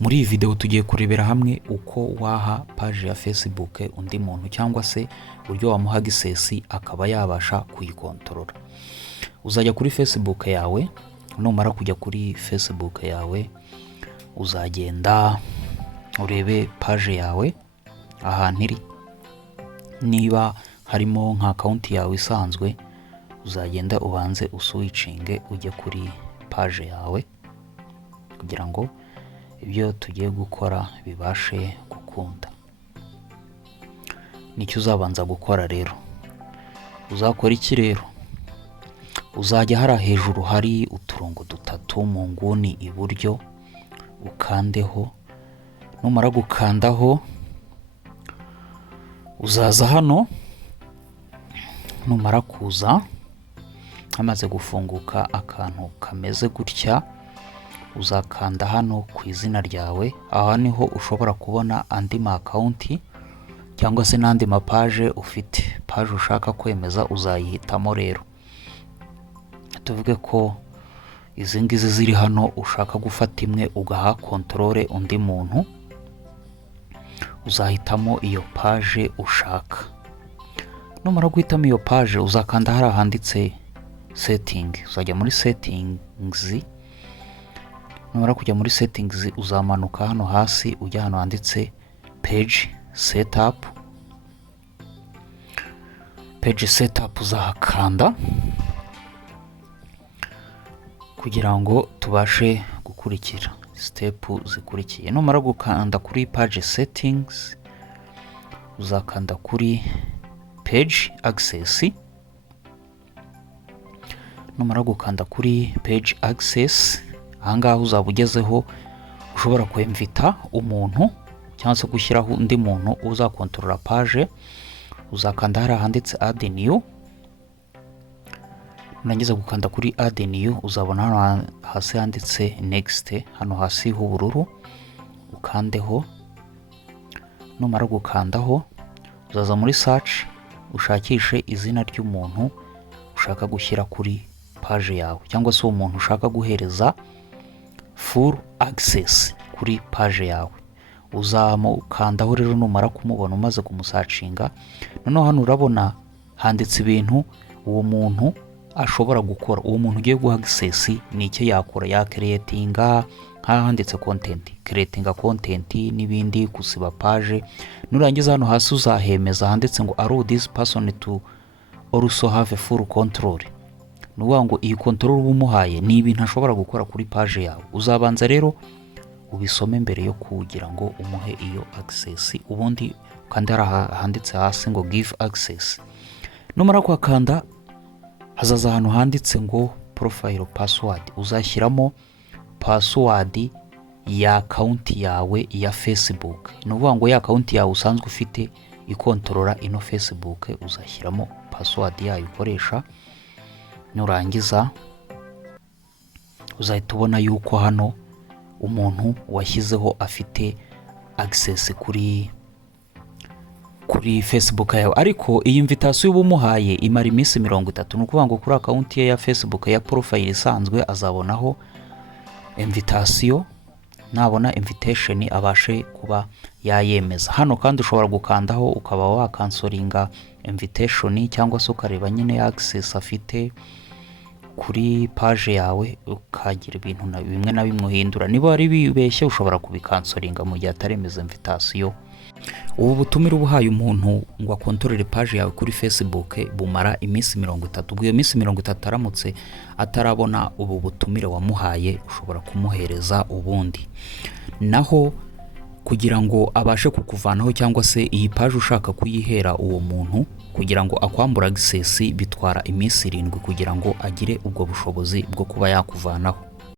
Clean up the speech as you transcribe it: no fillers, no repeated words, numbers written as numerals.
Muri iyi video tugiye kurebera hamwe uko waha page ya Facebook undi muntu cyangwa se uburyo wamuha access akaba yabasha kuyikontorora. Uzajya kuri Facebook yawe, numara kujya kuri Facebook yawe uzagenda urebe page yawe ahantu iri. Niba harimo nka account yawe isanzwe uzagenda ubanze uswitchinge ujye kuri page yawe kugira ngo ibyo tugiye gukora bibashe gukunda. Nicyo uzabanza gukora rero. Uzakora iki rero? Uzajya hara hejuru hari uturongo dutatu mu nguni iburyo ukandeho. Numara gukandaho uzaza hano. Numara kuza hamaze gufunguka akantu kameze gutya, uzakanda hano ku izina ryawe. Aha niho ushobora kubona andi ma account cyangwa se n'andi ma page ufite. Page ushaka kwemeza uzayihitamo rero. Tuvuge ko izi ngizi ziri hano ushaka gufata imwe ugaha controle undi muntu, uzahitamo iyo page ushaka. Numara guhitamo iyo page uzakanda hari ahanditse setting. Uzajya muri settings. Numara kujya muri settings uzamanuka hano hasi ujya hano handitse page setup. Page setup uzahakanda kugira ngo tubashe gukurikira step zikurikiye. Numara gukanda kuri page settings uzakanda kuri page access. Numara gukanda kuri page access, ahangaha uzaba ugezeho ushobora kwemvita umuntu cyangwa se gushyiraho undi muntu uzakontorora page. Uzakanda hari ahanditse add new. Nurangiza gukanda kuri add new uzabona hano hasi handitse next, hano hasi h'ubururu ukandeho. Numara gukandaho uzaza muri search ushakishe izina ry'umuntu ushaka gushyira kuri page yawe cyangwa se umuntu ushaka guhereza full access kuri page yawe. Uzamukandaho rero. Numara kumubona umaze kumusacinga, noneho hano urabona handitse ibintu uwo muntu ashobora gukora. Uwo muntu ugiye guha access ni icyo yakora. Ya creatinga handitse content, creating content n'ibindi, gusiba page. Nurangiza hano hasi uzahemeza handitse ngo allow this person to also have a full control. Nuvuga ngo iyi control ubumuhaye ni ibintu ashobora gukora kuri page yawe. Uzabanza rero ubisome mbere yo kugira ngo umuhe iyo access, ubundi kandi handitse hasi ngo give access. Numara kwakanda hazaza ahantu handitse ngo profile password. Uzashyiramo password ya account yawe ya Facebook. Nuvuga ngo ya account yawe usanzwe ufite ikontorora ino Facebook, uzashyiramo password yayo ukoresha. Nurangiza uzahita ubona yuko hano umuntu washyizeho afite access kuri Facebook yawe. Ariko iyi invitation ubumuhaye imara iminsi 30. Nukuvuga ngo kuri account ye ya Facebook ya profile isanzwe azabonaho invitation. Nabona invitation abashe kuba yayemeza. Hano kandi ushobora gukandaho ukaba wakansoringa invitation cyangwa se ukareba nyine access afite kuri page yawe, ukagira ibintu bimwe na bimwe uhindura. Niba ari bibeshye ushobora kubikansoringa mu gihe ataremeza invitation. Ubu butumire ubuhaye umuntu ngo akontorere page yawe kuri Facebook bumara iminsi 30. Ubwo iyo minsi 30 aramutse atarabona ubu butumire wamuhaye ushobora kumuhereza ubundi. Naho kugira ngo abashe kukuvanaho cyangwa se iyi page ushaka kuyihera uwo muntu kugira ngo akwambura access bitwara iminsi 7 kugira ngo agire ubwo bushobozi bwo kuba yakuvanaho.